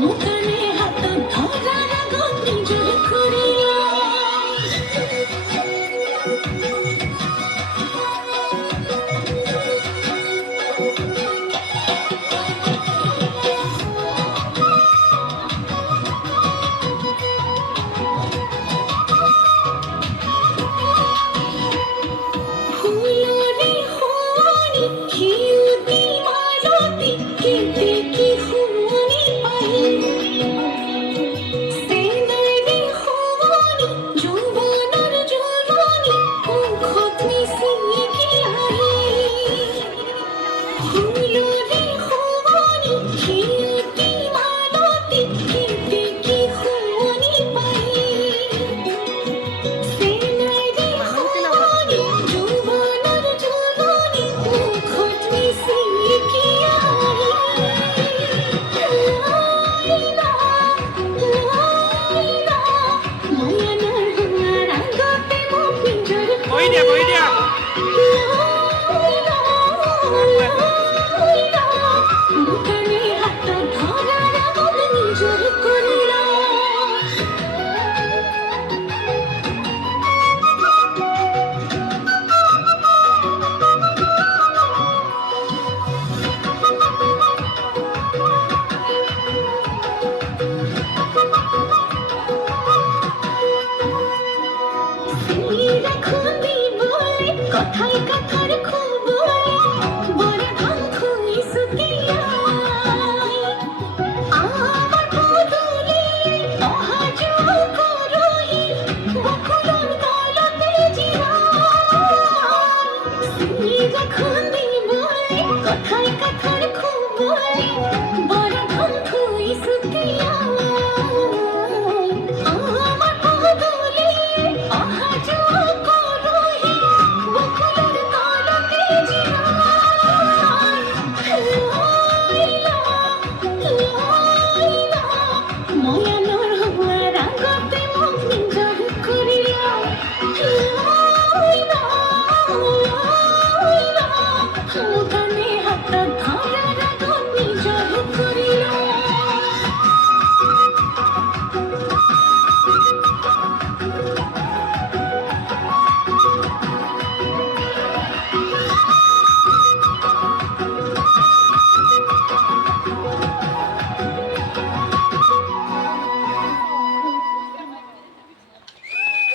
মুখে হাত ধরার গতি জোর করিয়া ফুলরে হনি খেলতি মালতি কেটে কি হুনি পাই সেনারে হনি যৌবনের জরনি মুখত মিশিয়ে কি আহি ফুলরে হনি খেলতি মালতি কেটে কি হুনি পাই সেনারে হনি যৌবনের জরনি মুখত মিশিয়ে কি আহি লাইলা লাইলা মায়ানার হুয়ার আগতে মো পিঞ্জর কই দিয়া লাইলা লাইলা মুখে হাত ধরার গতি জোর করিয়া কথায় কথার খুব বলে ভাঙ খুই সুতিয়াই আমার বদলে অহাজ করই বকুলন তলতে জিরাই যখন বলে কথায় কথার খুব